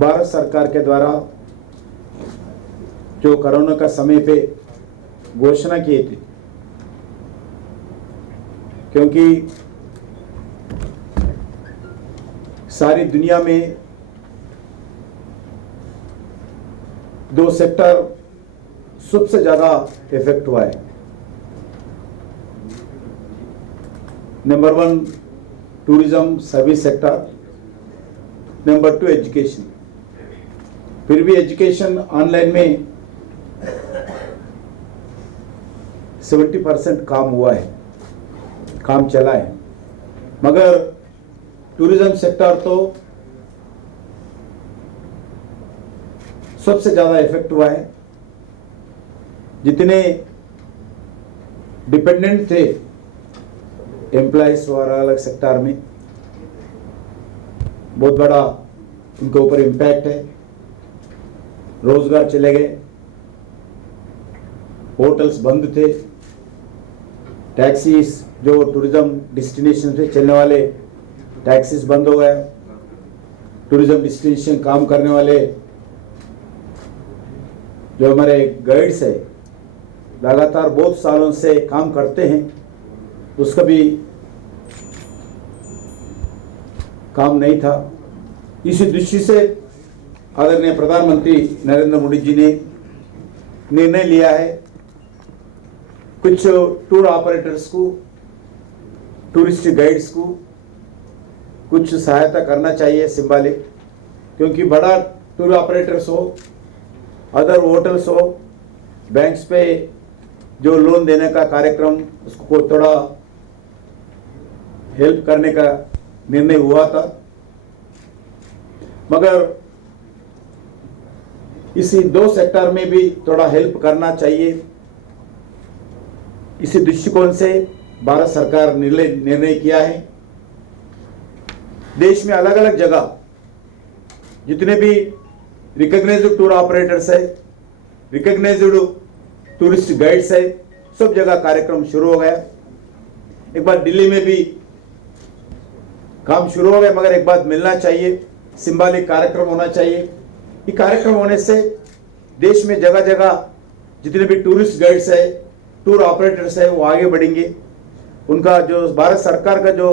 भारत सरकार के द्वारा जो कोरोना का समय पे घोषणा किए थे, क्योंकि सारी दुनिया में दो सेक्टर सबसे ज़्यादा इफेक्ट हुआ है। Number 1 tourism service sector, number 2 education. फिर भी एजुकेशन ऑनलाइन में 70% काम हुआ है, काम चला है, मगर टूरिज्म सेक्टर तो सबसे ज़्यादा इफेक्ट हुआ है। जितने डिपेंडेंट थे एम्प्लॉइज और अलग सेक्टर में, बहुत बड़ा उनके ऊपर इम्पैक्ट है। रोजगार चले गए, होटल्स बंद थे, टैक्सीज जो टूरिज्म डेस्टिनेशन से चलने वाले टैक्सीज बंद हो गए। टूरिज्म डेस्टिनेशन काम करने वाले जो हमारे गाइड्स है, लगातार बहुत सालों से काम करते हैं, उसका भी काम नहीं था। इसी दृष्टि से आदरणीय प्रधानमंत्री नरेंद्र मोदी जी ने निर्णय लिया है कुछ टूर ऑपरेटर्स को, टूरिस्ट गाइड्स को कुछ सहायता करना चाहिए सिंबॉलिक, क्योंकि बड़ा टूर ऑपरेटर्स हो, अदर होटल्स हो, बैंक्स पे जो लोन देने का कार्यक्रम उसको थोड़ा हेल्प करने का निर्णय हुआ था, मगर इसी दो सेक्टर में भी थोड़ा हेल्प करना चाहिए। इसी दृष्टिकोण से भारत सरकार निर्णय किया है। देश में अलग अलग जगह जितने भी रिकॉग्नाइज्ड टूर ऑपरेटर्स है, रिकॉग्नाइज्ड टूरिस्ट गाइड्स है, सब जगह कार्यक्रम शुरू हो गया। एक बार दिल्ली में भी काम शुरू हो गया, मगर एक बात मिलना चाहिए, सिंबॉलिक कार्यक्रम होना चाहिए। ये कार्यक्रम होने से देश में जगह जगह जितने भी टूरिस्ट गाइड्स है, टूर ऑपरेटर्स है, वो आगे बढ़ेंगे। उनका जो भारत सरकार का जो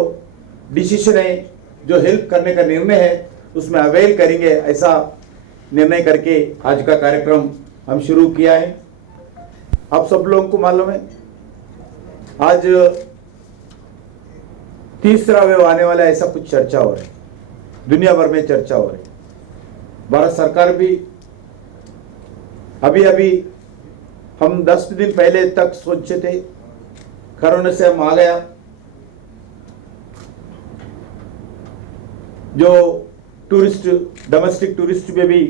डिसीजन है, जो हेल्प करने का निर्णय है, उसमें अवेल करेंगे, ऐसा निर्णय करके आज का कार्यक्रम हम शुरू किया है। आप सब लोगों को मालूम है आज तीसरा वेव आने वाला है, ऐसा कुछ चर्चा हो रही है, दुनिया भर में चर्चा हो रही है। भारत सरकार भी अभी हम 10 दिन पहले तक सोचे थे, कोरोना से हम आ गया, जो टूरिस्ट डोमेस्टिक टूरिस्ट में भी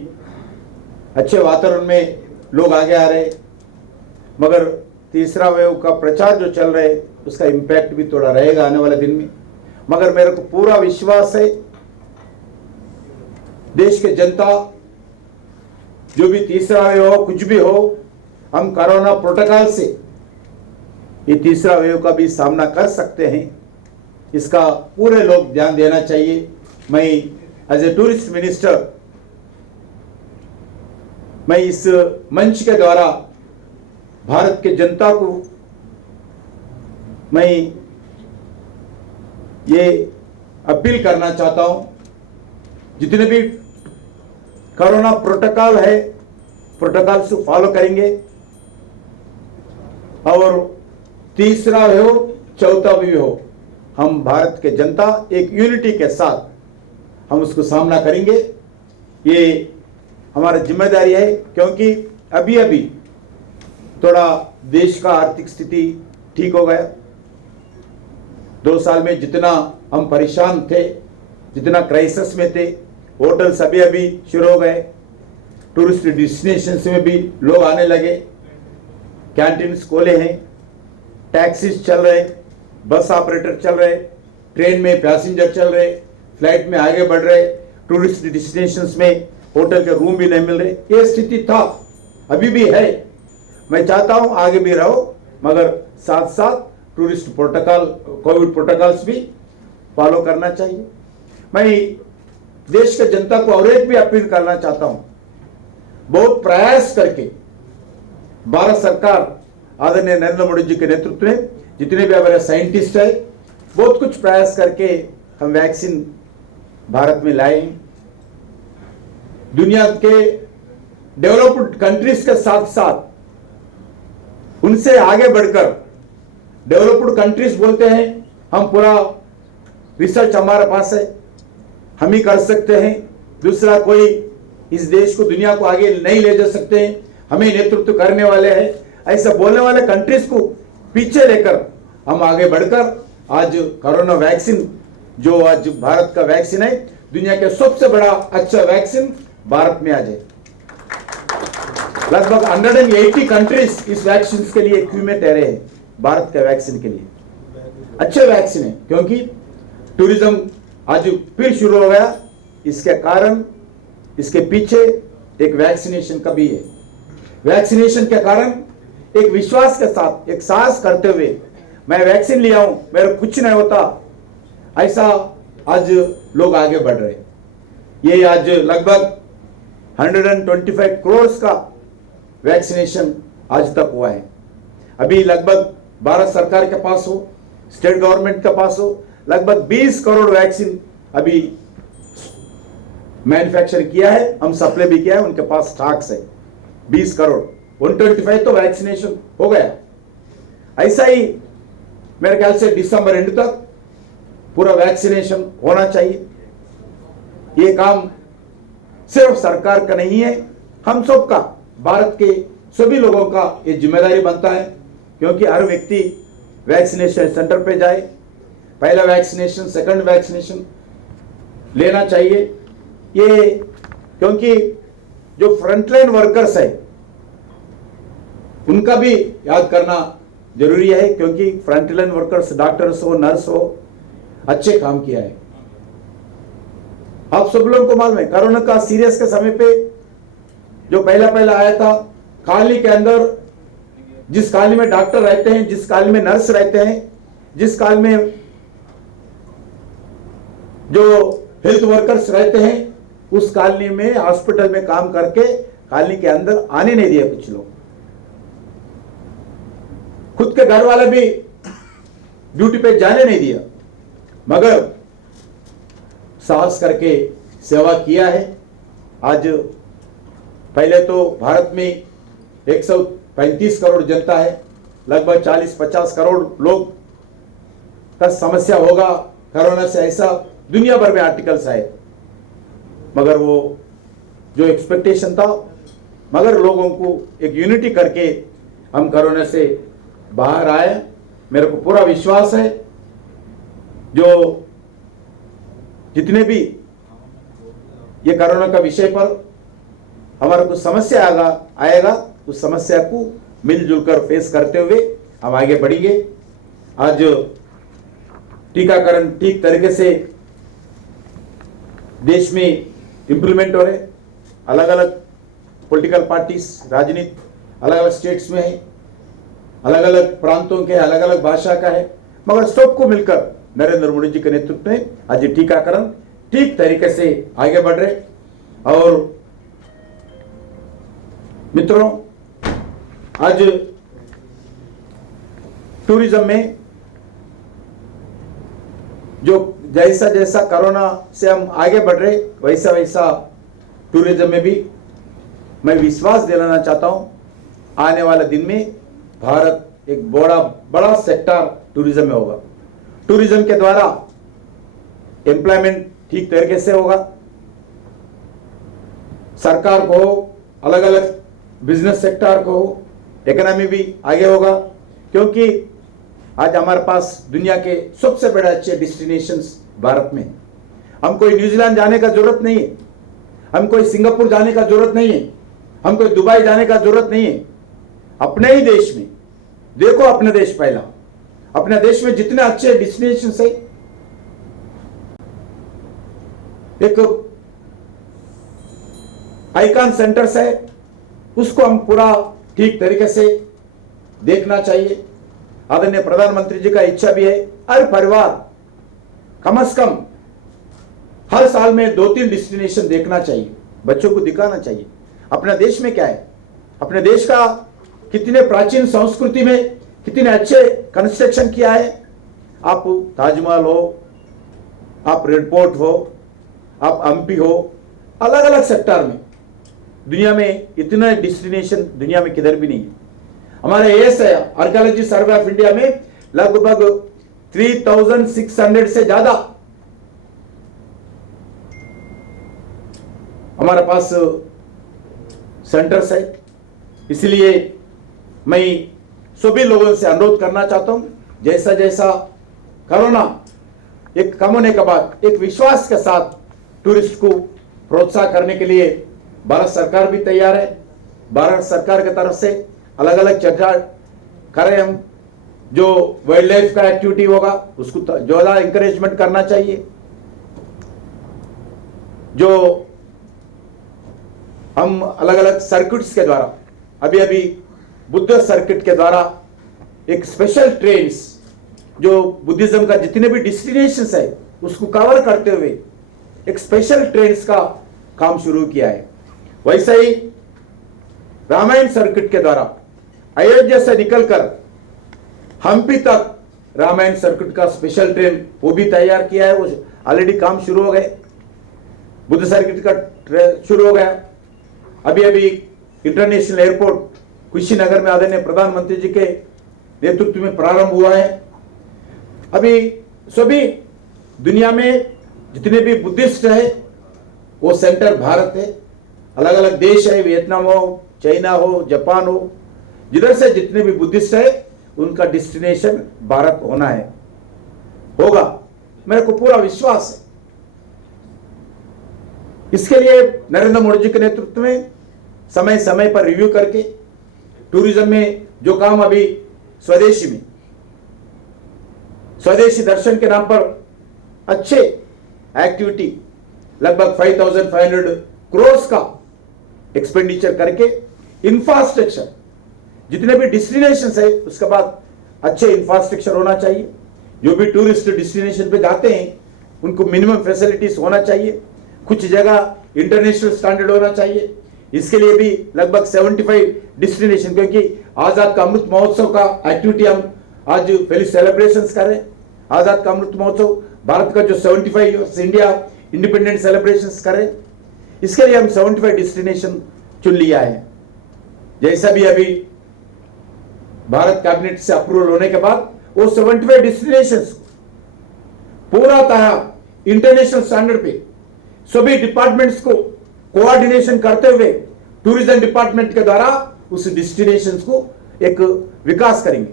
अच्छे वातावरण में लोग आगे आ रहे, मगर तीसरा वेव का प्रचार जो चल रहा है उसका इम्पैक्ट भी थोड़ा रहेगा आने वाले दिन में। मगर मेरे को पूरा विश्वास है देश के जनता, जो भी तीसरा वेव हो, कुछ भी हो, हम कोरोना प्रोटोकॉल से ये तीसरा वेव का भी सामना कर सकते हैं। इसका पूरे लोग ध्यान देना चाहिए। मैं एज ए टूरिस्ट मिनिस्टर, मैं इस मंच के द्वारा भारत के जनता को मैं ये अपील करना चाहता हूं, जितने भी कोरोना प्रोटोकॉल है, प्रोटोकॉल से फॉलो करेंगे, और तीसरा हो चौथा भी हो, हम भारत के जनता एक यूनिटी के साथ हम उसको सामना करेंगे। ये हमारा जिम्मेदारी है, क्योंकि अभी थोड़ा देश का आर्थिक स्थिति ठीक हो गया। 2 साल में जितना हम परेशान थे, जितना क्राइसिस में थे, होटल्स अभी शुरू हो गए, टूरिस्ट डेस्टिनेशन में भी लोग आने लगे, कैंटीन्स खोले हैं, टैक्सीज चल रहे, बस ऑपरेटर चल रहे, ट्रेन में पैसेंजर चल रहे, फ्लाइट में आगे बढ़ रहे, टूरिस्ट डेस्टिनेशंस में होटल के रूम भी नहीं मिल रहे। ये स्थिति था, अभी भी है। मैं चाहता हूं आगे भी रहो, मगर साथ साथ टूरिस्ट प्रोटोकॉल, कोविड प्रोटोकॉल्स भी फॉलो करना चाहिए। मैं देश के जनता को और एक भी अपील करना चाहता हूं, बहुत प्रयास करके भारत सरकार आदरणीय नरेंद्र मोदी जी के नेतृत्व में जितने भी हमारे साइंटिस्ट है, बहुत कुछ प्रयास करके हम वैक्सीन भारत में लाए। दुनिया के डेवलप्ड कंट्रीज के साथ साथ उनसे आगे बढ़कर, डेवलप्ड कंट्रीज बोलते हैं हम पूरा रिसर्च हमारे पास है, हम ही कर सकते हैं, दूसरा कोई इस देश को दुनिया को आगे नहीं ले जा सकते हैं, हमें नेतृत्व करने वाले हैं, ऐसा बोलने वाले कंट्रीज को पीछे लेकर हम आगे बढ़कर आज कोरोना वैक्सीन जो आज भारत का वैक्सीन है, दुनिया के सबसे बड़ा अच्छा वैक्सीन भारत में आ जाए। लगभग 180 कंट्रीज इस वैक्सीन के लिए क्यू में ठहरे हैं। भारत के वैक्सीन के लिए अच्छे वैक्सीन है, क्योंकि टूरिज्म आज फिर शुरू हो गया। इसके कारण, इसके पीछे एक वैक्सीनेशन का भी है। वैक्सीनेशन के कारण एक विश्वास के साथ, एक साहस करते हुए मैं वैक्सीन लिया हूं, मेरे कुछ नहीं होता, ऐसा आज लोग आगे बढ़ रहे हैं। ये आज लगभग 125 करोड़ का वैक्सीनेशन आज तक हुआ है। अभी लगभग भारत सरकार के पास हो, स्टेट गवर्नमेंट के पास हो, लगभग 20 करोड़ वैक्सीन अभी मैन्युफैक्चर किया है, हम सप्लाई भी किया है, उनके पास स्टॉक्स है 20 करोड़। 125 तो वैक्सीनेशन हो गया। ऐसा ही मेरे ख्याल से दिसंबर एंड तक पूरा वैक्सीनेशन होना चाहिए। ये काम सिर्फ सरकार का नहीं है, हम सब का, भारत के सभी लोगों का ये जिम्मेदारी बनता है, क्योंकि हर व्यक्ति वैक्सीनेशन सेंटर पे जाए, पहला वैक्सीनेशन, सेकंड वैक्सीनेशन लेना चाहिए। ये क्योंकि जो फ्रंटलाइन वर्कर्स है उनका भी याद करना जरूरी है, क्योंकि फ्रंटलाइन वर्कर्स, डॉक्टर्स हो, नर्स हो, अच्छे काम किया है। आप सब लोगों को मालूम है, कोरोना का सीरियस के समय पे जो पहला आया था, कॉलोनी के अंदर, जिस कॉलोनी में डॉक्टर रहते हैं, जिस कॉलोनी में नर्स रहते हैं, जिस कॉलोनी में जो हेल्थ वर्कर्स रहते हैं, उस कॉलोनी में, हॉस्पिटल में काम करके कॉलोनी के अंदर आने नहीं दिया कुछ लोग। खुद के घर वाले भी ड्यूटी पे जाने नहीं दिया, मगर साहस करके सेवा किया है। आज पहले तो भारत में 135 करोड़ जनता है, लगभग 40-50 करोड़ लोग का समस्या होगा कोरोना से, ऐसा दुनिया भर में आर्टिकल्स आए, मगर वो जो एक्सपेक्टेशन था, मगर लोगों को एक यूनिटी करके हम कोरोना से बाहर आए। मेरे को पूरा विश्वास है जो जितने भी ये कोरोना का विषय पर हमारा कुछ समस्या आएगा, उस समस्या को मिलजुल कर फेस करते हुए हम आगे बढ़ेंगे। आज टीकाकरण ठीक तरीके से देश में इंप्लीमेंट हो रहे, अलग अलग पॉलिटिकल पार्टीज, राजनीति अलग अलग स्टेट्स में है, अलग अलग प्रांतों के, अलग अलग भाषा का है, मगर सबको मिलकर नरेंद्र मोदी जी के नेतृत्व में आज टीकाकरण ठीक तरीके से आगे बढ़ रहे। और मित्रों, आज टूरिज्म में जो जैसा जैसा कोरोना से हम आगे बढ़ रहे, वैसा वैसा टूरिज्म में भी मैं विश्वास दिलाना चाहता हूं, आने वाले दिन में भारत एक बड़ा सेक्टर टूरिज्म में होगा। टूरिज्म के द्वारा एम्प्लॉयमेंट ठीक तरीके से होगा, सरकार को, अलग अलग बिजनेस सेक्टर को, इकोनॉमी भी आगे होगा, क्योंकि आज हमारे पास दुनिया के सबसे बड़े अच्छे डेस्टिनेशंस भारत में। हम कोई न्यूजीलैंड जाने का जरूरत नहीं है, हम कोई सिंगापुर जाने का जरूरत नहीं है, हम कोई दुबई जाने का जरूरत नहीं है। अपने ही देश में देखो, अपने देश पहला, अपने देश में जितने अच्छे डेस्टिनेशन है, एक आइकॉन सेंटर्स है, उसको हम पूरा ठीक तरीके से देखना चाहिए। आदरणीय प्रधानमंत्री जी का इच्छा भी है, हर परिवार कम से कम हर साल में 2-3 डेस्टिनेशन देखना चाहिए, बच्चों को दिखाना चाहिए अपना देश में क्या है, अपने देश का कितने प्राचीन संस्कृति में कितने अच्छे कंस्ट्रक्शन किया है। आप ताजमहल हो, आप रेड फोर्ट हो, आप हम्पी हो, अलग अलग सेक्टर में दुनिया में इतना डेस्टिनेशन दुनिया में किधर भी नहीं है। हमारे एएस है आर्कियोलॉजी सर्वे ऑफ इंडिया में लगभग 3600 से ज्यादा हमारे पास सेंटर्स है। इसलिए मैं सभी लोगों से अनुरोध करना चाहता हूं, जैसा जैसा कोरोना एक कम होने के बाद एक विश्वास के साथ टूरिस्ट को प्रोत्साहन करने के लिए भारत सरकार भी तैयार है। भारत सरकार की तरफ से अलग अलग चर्चा करें हम, जो वाइल्ड लाइफ का एक्टिविटी होगा उसको ज्यादा इंकरेजमेंट करना चाहिए। जो हम अलग अलग सर्किट्स के द्वारा अभी बुद्ध सर्किट के द्वारा एक स्पेशल ट्रेन्स जो बुद्धिज्म का जितने भी डेस्टिनेशंस है उसको कवर करते हुए एक स्पेशल ट्रेन्स का काम शुरू किया है। वैसे ही रामायण सर्किट के द्वारा अयोध्या से निकलकर हम्पी तक रामायण सर्किट का स्पेशल ट्रेन वो भी तैयार किया है, वो ऑलरेडी काम शुरू हो गए। बुद्ध सर्किट का ट्रेन शुरू हो गया। अभी इंटरनेशनल एयरपोर्ट कुशीनगर में आदरणीय प्रधानमंत्री जी के नेतृत्व में प्रारंभ हुआ है। अभी सभी दुनिया में जितने भी बुद्धिस्ट है वो सेंटर भारत है। अलग अलग देश है, वियतनाम हो, चाइना हो, जापान हो, जिधर से जितने भी बुद्धिस्ट है उनका डेस्टिनेशन भारत होना है, होगा, मेरे को पूरा विश्वास है। इसके लिए नरेंद्र मोदी जी के नेतृत्व में समय समय पर रिव्यू करके टूरिज्म में जो काम अभी स्वदेशी में स्वदेशी दर्शन के नाम पर अच्छे एक्टिविटी लगभग 5500 करोड़ का एक्सपेंडिचर करके इंफ्रास्ट्रक्चर जितने भी डेस्टिनेशंस है उसके बाद अच्छे इंफ्रास्ट्रक्चर होना चाहिए। जो भी टूरिस्ट डेस्टिनेशन पे जाते हैं उनको मिनिमम फैसिलिटीज होना चाहिए। कुछ जगह इंटरनेशनल स्टैंडर्ड होना चाहिए। इसके लिए भी लगभग 75 डेस्टिनेशन, क्योंकि आजाद का अमृत महोत्सव का एक्टिविटी हम आज पहले सेलिब्रेशंस कर रहे हैं। आजाद का अमृत महोत्सव भारत का जो 75 ईयर्स इंडिया इंडिपेंडेंस सेलिब्रेशंस कर रहे हैं, इसके लिए हम 75 डेस्टिनेशन चुन लिया है। जैसा भी अभी भारत कैबिनेट से अप्रूवल होने के बाद वो 75 डेस्टिनेशंस पूरा तरह इंटरनेशनल स्टैंडर्ड पे सभी डिपार्टमेंट्स को कोऑर्डिनेशन करते हुए टूरिज्म डिपार्टमेंट के द्वारा उस डेस्टिनेशंस को एक विकास करेंगे।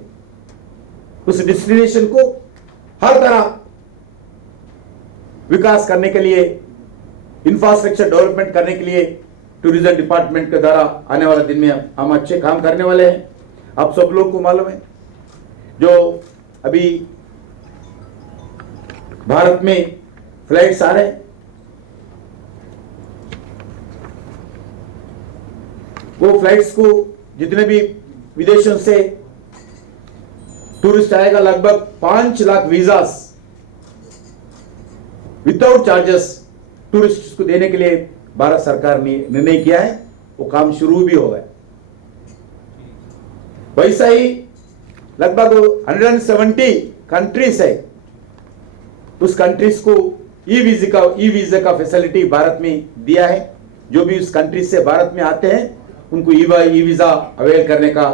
उस डेस्टिनेशन को हर तरह विकास करने के लिए, इंफ्रास्ट्रक्चर डेवलपमेंट करने के लिए टूरिज्म डिपार्टमेंट के द्वारा आने वाले दिन में हम अच्छे काम करने वाले हैं। आप सब लोगों को मालूम है जो अभी भारत में फ्लाइट्स आ रहे हैं, वो फ्लाइट्स को जितने भी विदेशों से टूरिस्ट आएगा लगभग 5 lakh visas without charges tourist को देने के लिए भारत सरकार ने निर्णय किया है। वो काम शुरू भी हो गया। वैसा ही लगभग 170 कंट्रीज है, उस कंट्रीज को ई वीजा का फैसिलिटी भारत में दिया है। जो भी उस कंट्रीज से भारत में आते हैं उनको ई वीजा अवेल करने का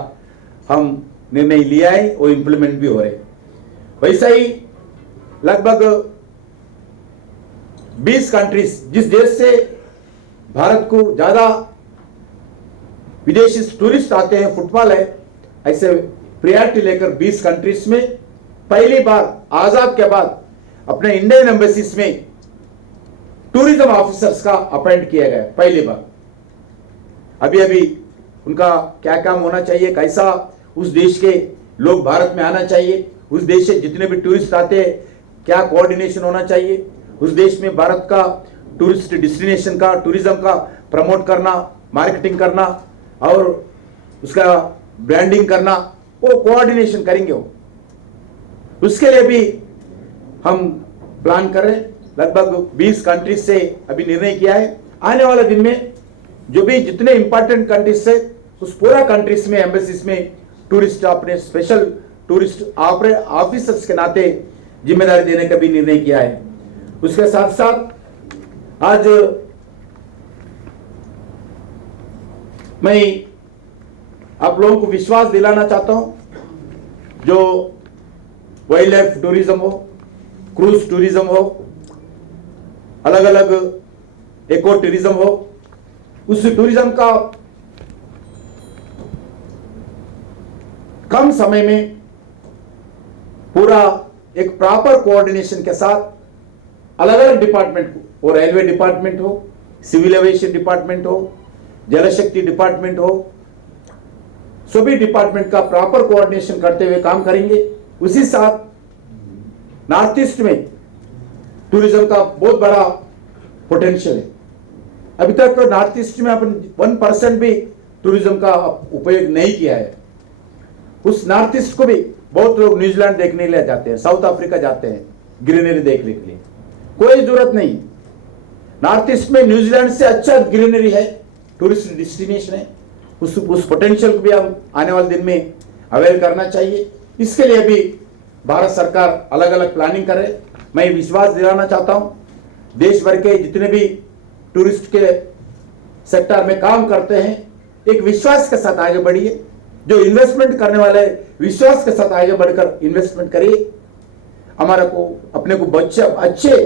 हम निर्णय लिया है, वो इंप्लीमेंट भी हो रहे। वैसा ही लगभग 20 कंट्रीज, जिस देश से भारत को ज्यादा विदेशी टूरिस्ट आते हैं, फुटबॉल है, ऐसे प्रायोरिटी लेकर 20 कंट्रीज में पहली बार आजाद के बाद अपने इंडियन एम्बेसीज में टूरिज्म ऑफिसर्स का अपॉइंट किया गया पहली बार। अभी उनका क्या काम होना चाहिए, कैसा उस देश के लोग भारत में आना चाहिए, उस देश से जितने भी टूरिस्ट आते हैं क्या कोऑर्डिनेशन होना चाहिए, उस देश में भारत का टूरिस्ट डेस्टिनेशन का, टूरिज्म का प्रमोट करना, मार्केटिंग करना और उसका ब्रांडिंग करना, वो कोऑर्डिनेशन करेंगे। वो उसके लिए भी हम प्लान कर रहे हैं। लगभग 20 कंट्रीज से अभी निर्णय किया है। आने वाले दिन में जो भी जितने इंपॉर्टेंट कंट्रीज से उस पूरा कंट्रीज में एम्बेसीज में टूरिस्ट अपने स्पेशल टूरिस्ट ऑफिसर्स के नाते जिम्मेदारी देने का भी निर्णय किया है। उसके साथ साथ आज मैं आप लोगों को विश्वास दिलाना चाहता हूं, जो वाइल्ड लाइफ टूरिज्म हो, क्रूज टूरिज्म हो, अलग अलग इको टूरिज्म हो, उस टूरिज्म का कम समय में पूरा एक प्रॉपर कोऑर्डिनेशन के साथ अलग अलग डिपार्टमेंट को, वो रेलवे डिपार्टमेंट हो, सिविल एविएशन डिपार्टमेंट हो, जल शक्ति डिपार्टमेंट हो, सभी डिपार्टमेंट का प्रॉपर कोऑर्डिनेशन करते हुए काम करेंगे। उसी साथ नॉर्थ ईस्ट में टूरिज्म का बहुत बड़ा पोटेंशियल है। अभी तक तो नॉर्थ ईस्ट में अपन 1% भी टूरिज्म का उपयोग नहीं किया है। उस नॉर्थ ईस्ट को भी बहुत लोग न्यूजीलैंड देखने के लिए जाते हैं, साउथ अफ्रीका जाते हैं ग्रीनरी देखने के लिए। कोई जरूरत नहीं, नॉर्थ ईस्ट में न्यूजीलैंड से अच्छा ग्रीनरी है, टूरिस्ट डेस्टिनेशन है। उस पोटेंशियल को भी हम आने वाले दिन में अवेयर करना चाहिए। इसके लिए भी भारत सरकार अलग अलग प्लानिंग करे। मैं विश्वास दिलाना चाहता हूं, देश भर के जितने भी टूरिस्ट के सेक्टर में काम करते हैं, एक विश्वास के साथ आगे बढ़िए। जो इन्वेस्टमेंट करने वाले विश्वास के साथ आगे बढ़कर इन्वेस्टमेंट करिए। हमारा को अपने को अच्छे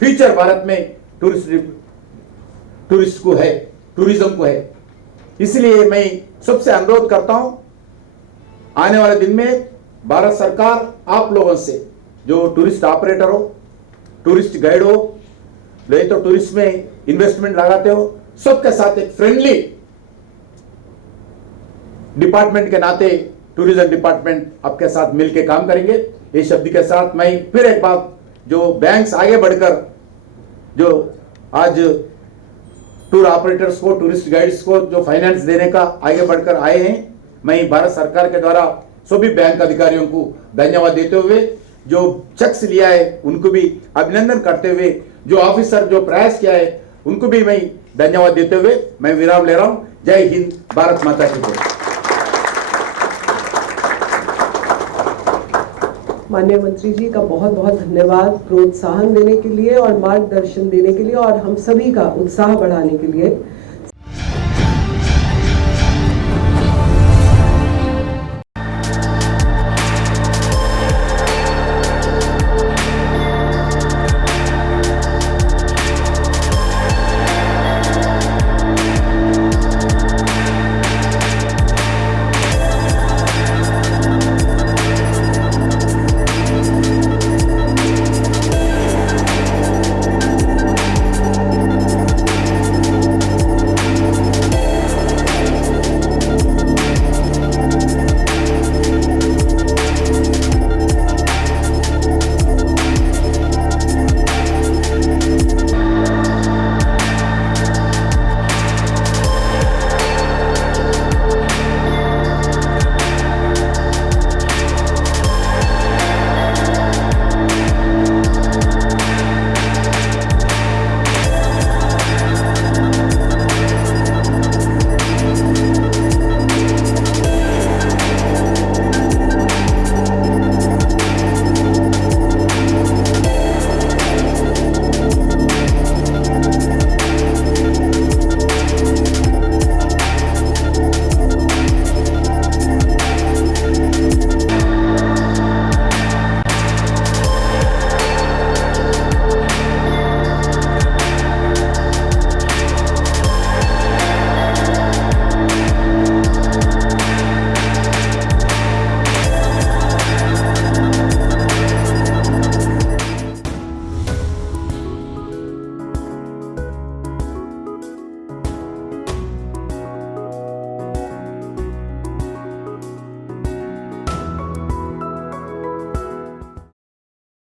फ्यूचर भारत में टूरिस्ट को है, टूरिज्म को है। इसलिए मैं सबसे अनुरोध करता हूं, आने वाले दिन में भारत सरकार आप लोगों से, जो टूरिस्ट ऑपरेटर हो, टूरिस्ट गाइड हो, नहीं तो टूरिस्ट में इन्वेस्टमेंट लगाते हो, सबके साथ एक फ्रेंडली डिपार्टमेंट के नाते टूरिज्म डिपार्टमेंट आपके साथ मिलकर काम करेंगे। ये शब्द के साथ मैं फिर एक बात, जो बैंक्स आगे बढ़कर जो आज टूर ऑपरेटर्स को, टूरिस्ट गाइड्स को जो फाइनेंस देने का आगे बढ़कर आए हैं, मैं भारत सरकार के द्वारा सभी बैंक अधिकारियों को धन्यवाद देते हुए, जो चेक्स लिया है उनको भी अभिनंदन करते हुए, जो ऑफिसर जो प्रयास किया है उनको भी मैं धन्यवाद देते हुए मैं विराम ले रहा हूं। जय हिंद, भारत माता की जय। माननीय मंत्री जी का बहुत बहुत धन्यवाद प्रोत्साहन देने के लिए और मार्गदर्शन देने के लिए और हम सभी का उत्साह बढ़ाने के लिए।